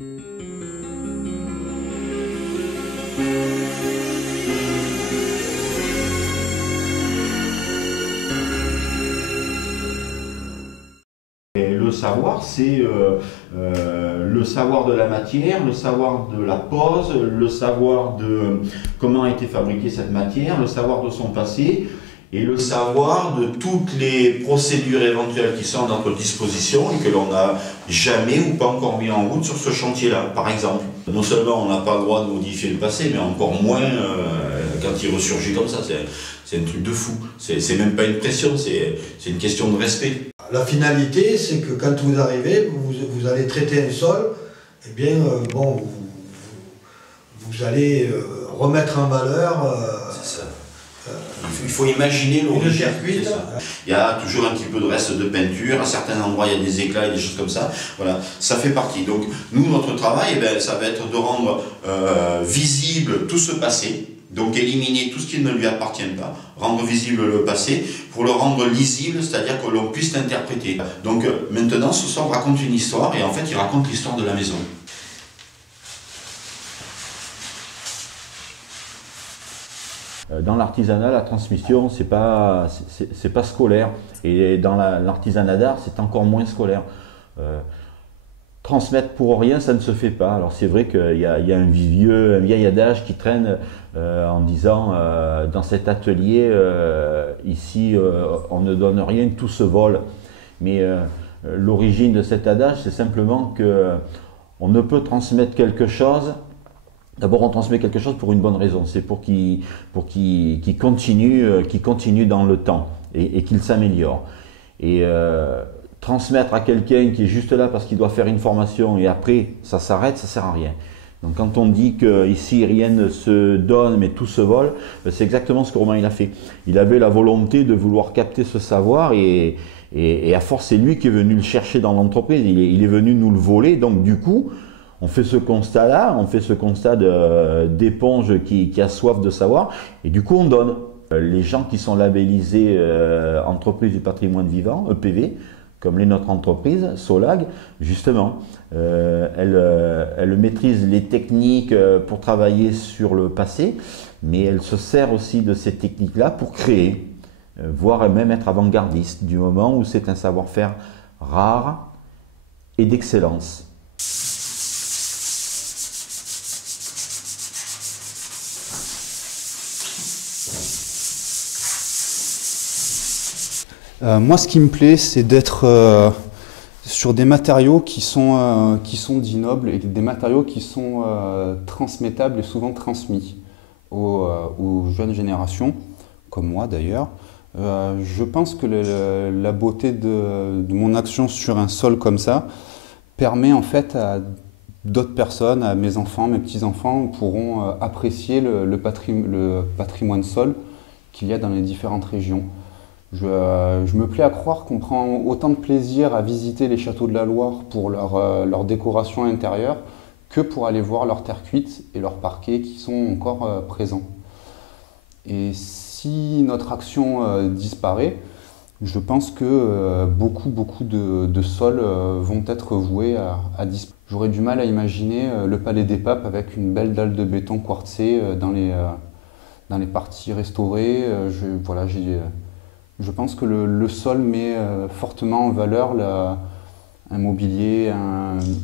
Et le savoir, c'est le savoir de la matière, le savoir de la pose, le savoir de comment a été fabriquée cette matière, le savoir de son passé et le savoir de toutes les procédures éventuelles qui sont à notre disposition et que l'on n'a jamais ou pas encore mis en route sur ce chantier-là. Par exemple, non seulement on n'a pas le droit de modifier le passé, mais encore moins quand il ressurgit comme ça. C'est un truc de fou. C'est même pas une pression, c'est une question de respect. La finalité, c'est que quand vous arrivez, vous allez traiter un sol, eh bien, bon, vous allez remettre en valeur. C'est ça. Il faut imaginer l'origine. Il y a toujours un petit peu de reste de peinture, à certains endroits il y a des éclats et des choses comme ça. Voilà, ça fait partie. Donc nous, notre travail, eh bien, ça va être de rendre visible tout ce passé. Donc éliminer tout ce qui ne lui appartient pas, rendre visible le passé, pour le rendre lisible, c'est-à-dire que l'on puisse l'interpréter. Donc maintenant, ce soir, on raconte une histoire, et en fait, il raconte l'histoire de la maison. Dans l'artisanat, la transmission, c'est pas scolaire. Et dans l'artisanat d'art, c'est encore moins scolaire. Transmettre pour rien, ça ne se fait pas. Alors c'est vrai qu'il y a un vieil adage qui traîne en disant dans cet atelier, ici, on ne donne rien, tout se vole. Mais l'origine de cet adage, c'est simplement que on ne peut transmettre quelque chose. D'abord, on transmet quelque chose pour une bonne raison. C'est pour qu'il continue dans le temps et qu'il s'améliore. Et transmettre à quelqu'un qui est juste là parce qu'il doit faire une formation et après ça s'arrête, ça sert à rien. Donc quand on dit qu'ici rien ne se donne mais tout se vole, c'est exactement ce que Romain il a fait. Il avait la volonté de vouloir capter ce savoir et à force c'est lui qui est venu le chercher dans l'entreprise, il est venu nous le voler. Donc du coup on fait ce constat-là, on fait ce constat d'éponge qui a soif de savoir et du coup on donne. Les gens qui sont labellisés entreprise du patrimoine vivant, EPV, comme l'est notre entreprise, Solag, justement, elle maîtrise les techniques pour travailler sur le passé, mais elle se sert aussi de ces techniques-là pour créer, voire même être avant-gardiste, du moment où c'est un savoir-faire rare et d'excellence. Moi, ce qui me plaît, c'est d'être sur des matériaux qui sont dits nobles et des matériaux qui sont transmettables et souvent transmis aux jeunes générations, comme moi d'ailleurs. Je pense que la beauté de mon action sur un sol comme ça permet en fait à d'autres personnes, à mes enfants, mes petits-enfants, pourront apprécier le patrimoine sol qu'il y a dans les différentes régions. Je me plais à croire qu'on prend autant de plaisir à visiter les châteaux de la Loire pour leur décoration intérieure que pour aller voir leurs terres cuites et leurs parquets qui sont encore présents. Et si notre action disparaît, je pense que beaucoup de sols vont être voués à disparaître. J'aurais du mal à imaginer le Palais des Papes avec une belle dalle de béton quartzée dans les parties restaurées. Je pense que le sol met fortement en valeur un mobilier,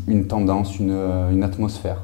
une tendance, une atmosphère.